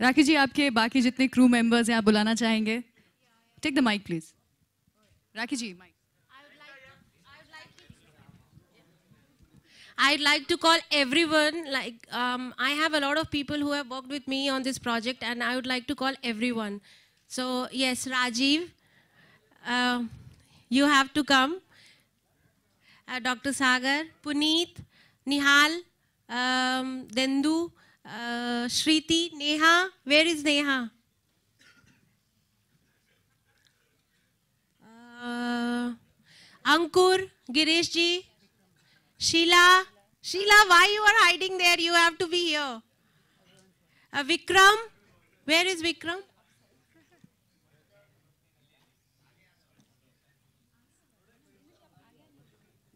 राखी जी, आपके बाकी जितने क्रू मेंबर्स हैं आप बुलाना चाहेंगे? Take the mic please. Rakhi ji, mic. I'd like to call everyone, I have a lot of people who have worked with me on this project, and I would like to call everyone. So, yes, Rajiv, you have to come. Dr. Sagar, Puneet, Nihal, Dendu, Shriti, Neha. Where is Neha? Ankur, Girish ji, Sheila. Sheila, why you are hiding there? You have to be here. Vikram, where is Vikram?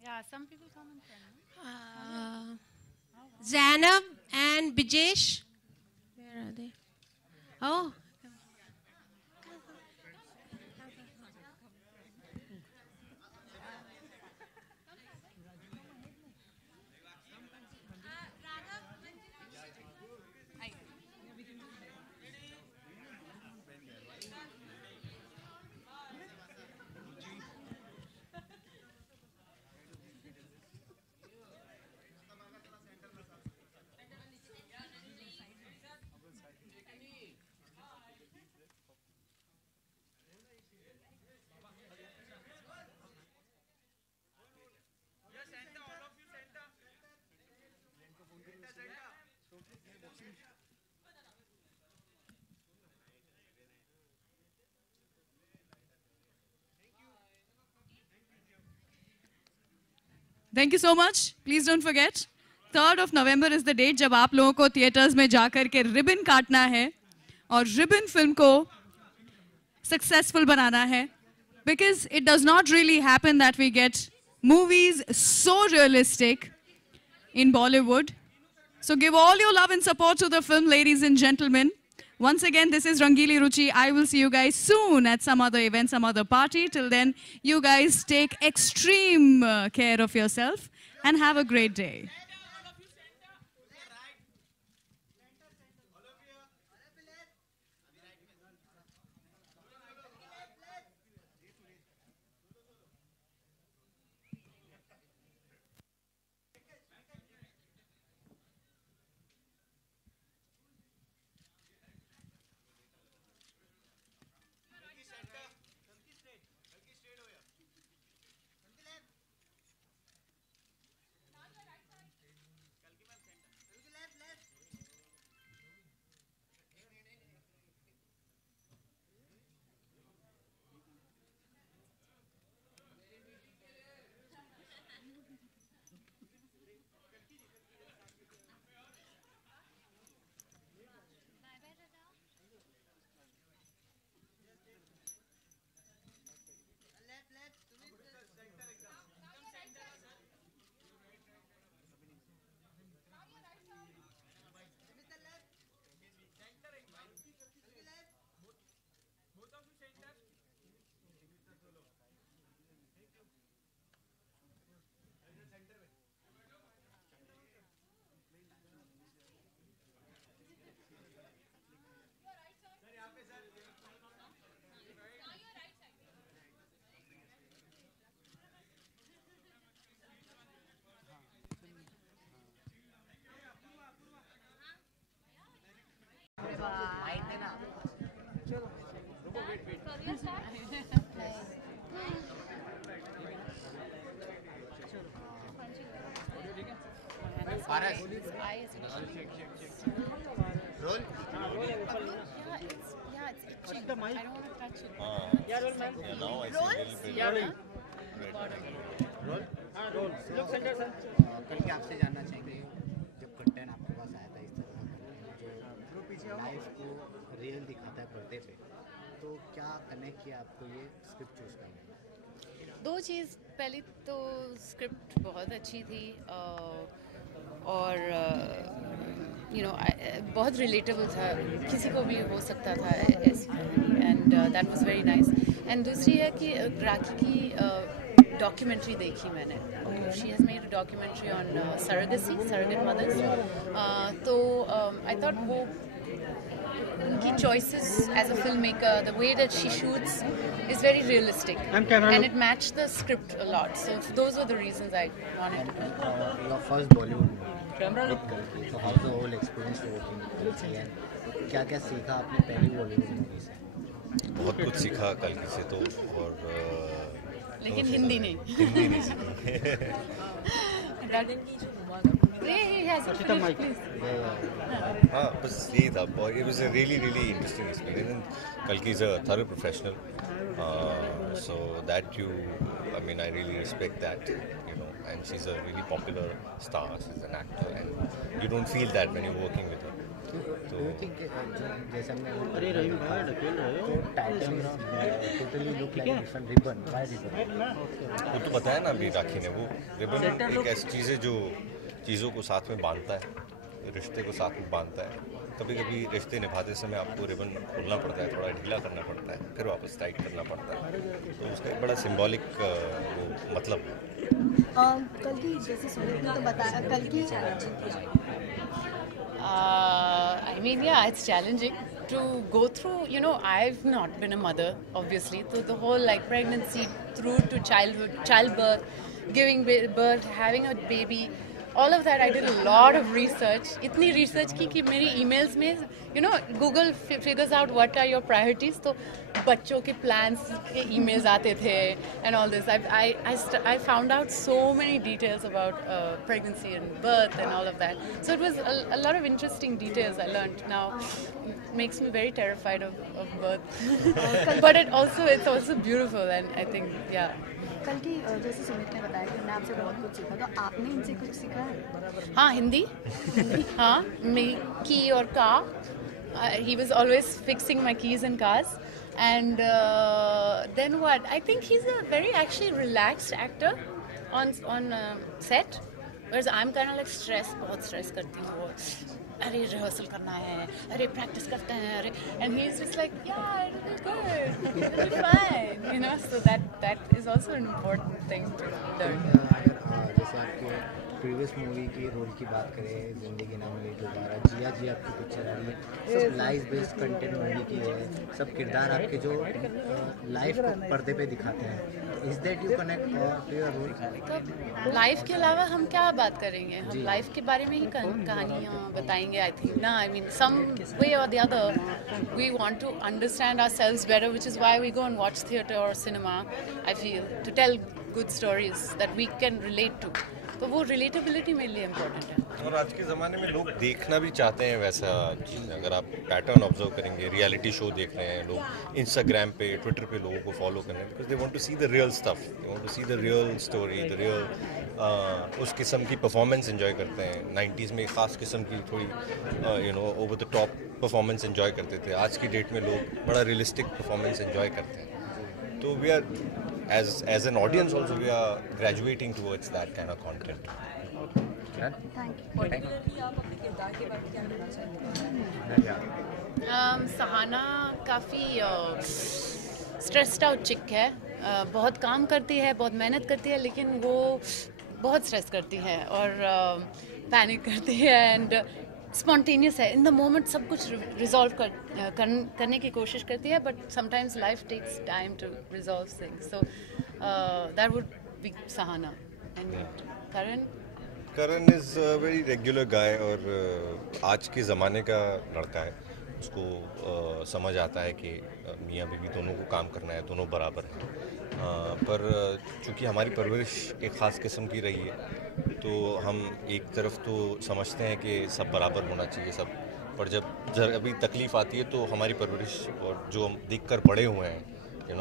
Yeah, some people come in front. Zainab and Bijesh. Where are they? Oh. Thank you so much. Please don't forget 3rd of November is the date जब आप लोगों को theatres में जाकर के ribbon काटना है और रिबन फिल्म को सक्सेसफुल बनाना है. Because it does not really happen that we get movies so realistic in Bollywood. So give all your love and support to the film, ladies and gentlemen. Once again, this is Rangili Ruchi. I will see you guys soon at some other event, some other party. Till then, you guys take extreme care of yourself and have a great day. Roll. Yeah, it's itching. I don't want to touch it. Yeah, roll, man. Now I see a little bit. Yeah, roll. Roll. Roll. Look, center, sir. कल के आपसे जानना चाहेंगे जब content आपके पास आया था इस तरह का जो लाइफ को रियल दिखाता है पर्दे पे, तो क्या कनेक्ट किया आपको ये स्क्रिप्ट चूज करने में? दो चीज़, पहली तो स्क्रिप्ट बहुत अच्छी थी और बहुत रिलेटेबल था, किसी को भी हो सकता था ऐसी कहानी, and that was very nice. And दूसरी है कि राखी की डॉक्यूमेंट्री देखी मैंने. She has made a documentary on surrogacy, surrogate mothers. तो आई थॉट वो उनकी choices as a filmmaker, the way that she shoots is very realistic, and it matched the script a lot. So those were the reasons I wanted to do. Your first Bollywood movie, Kalki. So how's the whole experience working with Kalki, and क्या-क्या सीखा आपने पहली Bollywood movie से? बहुत कुछ सीखा कल्कि से तो, और लेकिन हिंदी नहीं। हिंदी नहीं सीखी। हाँ, बस यही था। It was a really interesting experience. Kalki is a thorough professional, so that I really respect that, and she's a really popular star. She's an actor, and you don't feel that when you're working with her. Do you think जैसे हमने तो title totally look like different ribbon? Why ribbon? वो तो बताया ना अभी राखी ने, वो रिबन एक ऐसी चीज़ है जो चीज़ों को साथ में बांधता है, रिश्ते को साथ में बांधता है। कभी कभी रिश्ते निभाते समय आपको रिबन खोलना पड़ता है, थोड़ा ढीला करना पड़ता है, फिर वापस टाइट करना पड़ता है, तो उसका एक बड़ा सिंबॉलिक मतलब है। कल की जैसे सुमित ने तो बताया, कल की It's challenging to go through. I've not been a mother, obviously. So the whole pregnancy through to childbirth, giving birth, having a baby, all of that, I did a lot of research. इतनी research की कि मेरी emails में, Google figures out what are your priorities. तो बच्चों के plans के emails आते थे and all this. I found out so many details about pregnancy and birth and all of that. So it was a lot of interesting details I learned. Now makes me very terrified of birth. But it's also beautiful, and I think, yeah. कल की जैसे सुमित ने बताया कि हमने आपसे बहुत कुछ सीखा, तो आपने इनसे कुछ सीखा है? हाँ, हिंदी। हाँ, मेरी की और का. He was always fixing my keys and cars. And then what? I think he's a very actually relaxed actor on set. Whereas I'm kind of like stressed, बहुत stress करती हूँ. अरे rehearsal करना है, अरे practice करते हैं, अरे, and he's just like, yeah, it'll be good, it'll be fine, So that is also an important thing to learn. जैसे आपके प्रीवियस मूवी की रोल की बात करें, जिंदगी ना मिली दोबारा, जिया जी आपकी पिक्चर आ रही है, सब लाइफ बेस्ड कंटेंट मूवी की है, सब किरदार आपके जो लाइफ को पर्दे पे दिखाते हैं, is that you connect to your role? तो लाइफ के अलावा हम क्या बात करेंगे? हम लाइफ के बारे में ही कहानियाँ बताएंगे, आई थिंक ना. Some way or the other we want to understand ourselves better, which is why we go and watch theatre or cinema. I feel to tell good stories that we can relate to. तो वो relatability मेरे लिए important है. और आज के ज़माने में लोग देखना भी चाहते हैं वैसा चीज़. अगर आप पैटर्न ऑब्जर्व करेंगे, रियलिटी शो देख रहे हैं लोग, इंस्टाग्राम पे, ट्विटर पे लोगों को फॉलो कर रहे हैं, because they want to see the real stuff, they want to see the real story, the real उस किस्म की परफॉर्मेंस एंजॉय करते हैं. 90s में ख़ास किस्म की थोड़ी over the top performance enjoy करते थे. आज की डेट में लोग बड़ा रियलिस्टिक परफॉर्मेंस एंजॉय करते हैं. तो we are as an audience also we are graduating towards that kind of content. Sahana काफ़ी स्ट्रेस्ड आउट चिक है. बहुत काम करती है, बहुत मेहनत करती है, लेकिन वो बहुत स्ट्रेस करती है और पैनिक करती है एंड स्पॉन्टेनियस है. इन द मोमेंट सब कुछ रिजॉल्व करने की कोशिश करती है, but sometimes life takes time to resolve things. So that would be Sahana. And Karan is a very regular guy, और आज के ज़माने का लड़का है. उसको समझ आता है कि मियाँ बीवी दोनों को काम करना है, दोनों बराबर हैं. पर चूँकि हमारी परवरिश एक ख़ास किस्म की रही है, तो हम एक तरफ तो समझते हैं कि सब बराबर होना चाहिए सब, पर जब अभी तकलीफ़ आती है तो हमारी परवरिश और जो हम देख कर बड़े हुए हैं,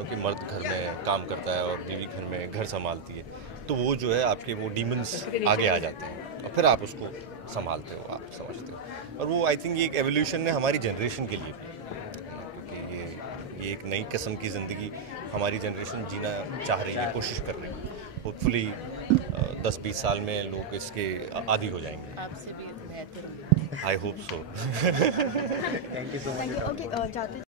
कि मर्द घर में काम करता है और बीवी घर में घर संभालती है, तो वो जो है आपके वो डीमंस आगे आ जाते हैं और फिर आप उसको संभालते हो, आप समझते हो. और वो आई थिंक ये एक एवोल्यूशन है हमारी जनरेशन के लिए, क्योंकि ये एक नई किस्म की ज़िंदगी हमारी जनरेशन जीना चाह रही है, कोशिश कर रही है. होपफुली 10-20 साल में लोग इसके आदी हो जाएंगे. आपसे भी बेहतर. I hope so. Thank you so much. Okay, जाते